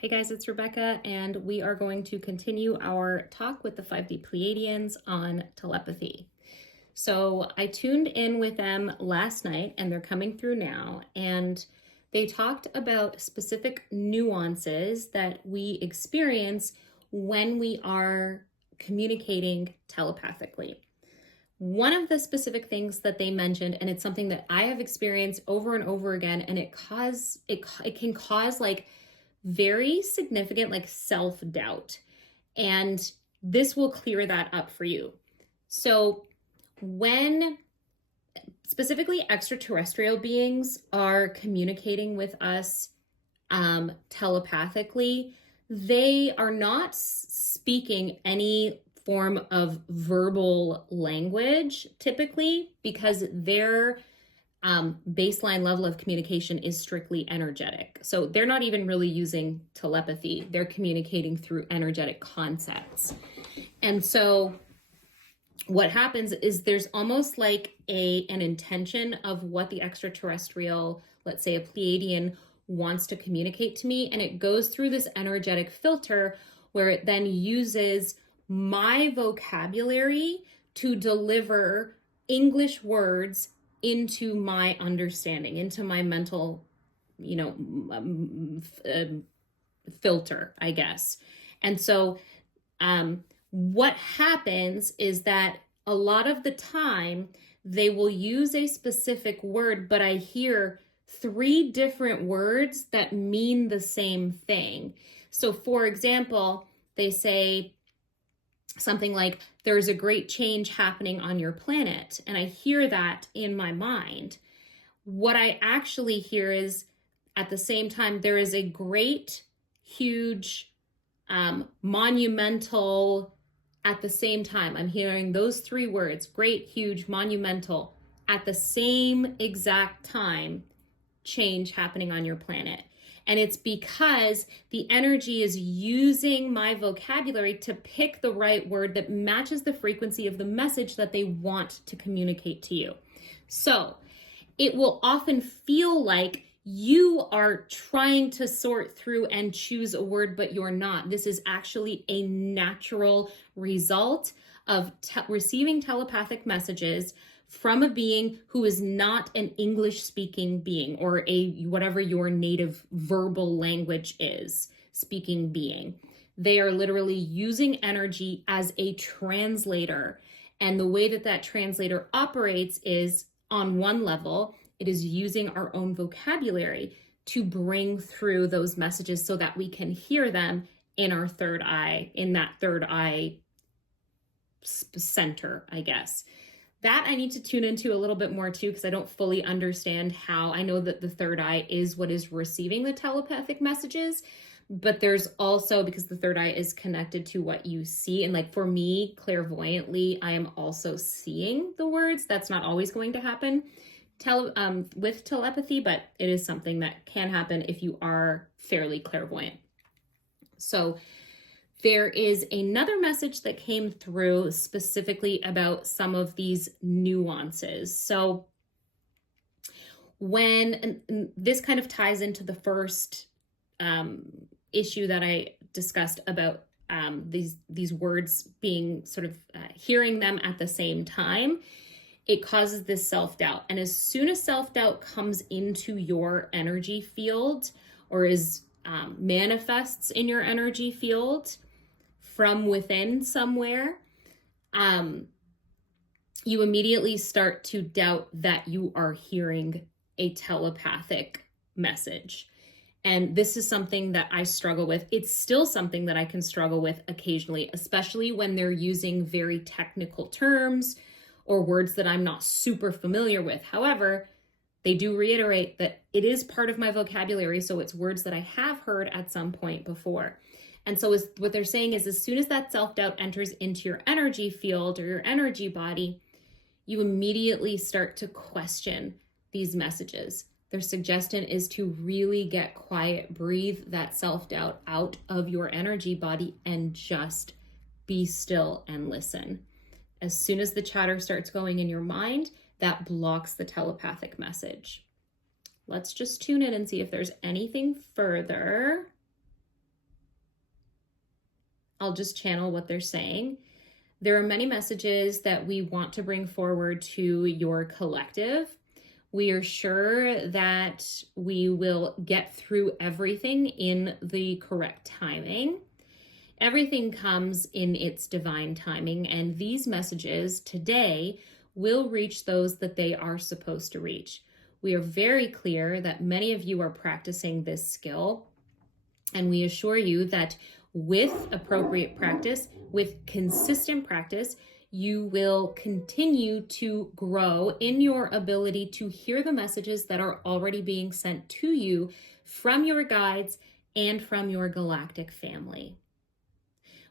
Hey guys, it's Rebecca, and we are going to continue our talk with the 5D Pleiadians on telepathy. So I tuned in with them last night, and they're coming through now, and they talked about specific nuances that we experience when we are communicating telepathically. One of the specific things that they mentioned, and it's something that I have experienced over and over again, and it can cause like very significant like self-doubt, and this will clear that up for you. So when specifically extraterrestrial beings are communicating with us telepathically, they are not speaking any form of verbal language typically, because their baseline level of communication is strictly energetic. So they're not even really using telepathy. They're communicating through energetic concepts. And so what happens is there's almost like an intention of what the extraterrestrial, let's say a Pleiadian, wants to communicate to me. And it goes through this energetic filter where it then uses my vocabulary to deliver English words into my understanding, into my mental, filter, I guess. And so what happens is that a lot of the time they will use a specific word, but I hear 3 different words that mean the same thing. So for example, they say something like, there's a great change happening on your planet. And I hear that in my mind. What I actually hear is, at the same time, there is a great, huge, monumental, at the same time. I'm hearing those 3 words, great, huge, monumental, at the same exact time, change happening on your planet. And it's because the energy is using my vocabulary to pick the right word that matches the frequency of the message that they want to communicate to you. So it will often feel like you are trying to sort through and choose a word, but you're not. This is actually a natural result of receiving telepathic messages from a being who is not an English-speaking being, or whatever your native verbal language is, speaking being. They are literally using energy as a translator. And the way that that translator operates is, on one level, it is using our own vocabulary to bring through those messages so that we can hear them in our third eye, in that third eye center, I guess. That I need to tune into a little bit more too, because I don't fully understand how. I know that the third eye is what is receiving the telepathic messages, but there's also, because the third eye is connected to what you see. And like for me, clairvoyantly, I am also seeing the words. That's not always going to happen with telepathy, but it is something that can happen if you are fairly clairvoyant. So there is another message that came through specifically about some of these nuances. So when this kind of ties into the first issue that I discussed about these words being sort of hearing them at the same time, it causes this self-doubt. And as soon as self-doubt comes into your energy field, or is manifests in your energy field from within somewhere, you immediately start to doubt that you are hearing a telepathic message. And this is something that I struggle with. It's still something that I can struggle with occasionally, especially when they're using very technical terms or words that I'm not super familiar with. However, they do reiterate that it is part of my vocabulary, so it's words that I have heard at some point before. And so what they're saying is, as soon as that self-doubt enters into your energy field or your energy body, you immediately start to question these messages. Their suggestion is to really get quiet, breathe that self-doubt out of your energy body, and just be still and listen. As soon as the chatter starts going in your mind, that blocks the telepathic message. Let's just tune in and see if there's anything further. I'll just channel what they're saying. There are many messages that we want to bring forward to your collective. We are sure that we will get through everything in the correct timing. Everything comes in its divine timing, and these messages today will reach those that they are supposed to reach. We are very clear that many of you are practicing this skill, and we assure you that with appropriate practice, with consistent practice, you will continue to grow in your ability to hear the messages that are already being sent to you from your guides and from your galactic family.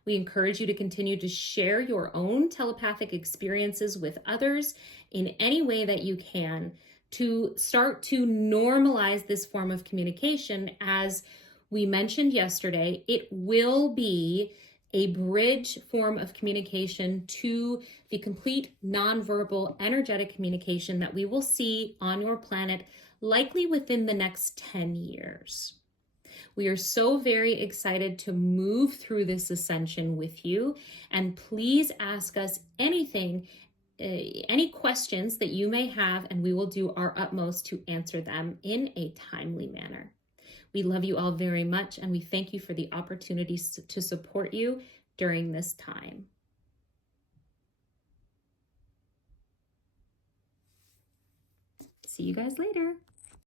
We encourage you to continue to share your own telepathic experiences with others in any way that you can to start to normalize this form of communication. As we mentioned yesterday, it will be a bridge form of communication to the complete nonverbal energetic communication that we will see on your planet, likely within the next 10 years. We are so very excited to move through this ascension with you, and please ask us anything, any questions that you may have, and we will do our utmost to answer them in a timely manner. We love you all very much, and we thank you for the opportunity to support you during this time. See you guys later.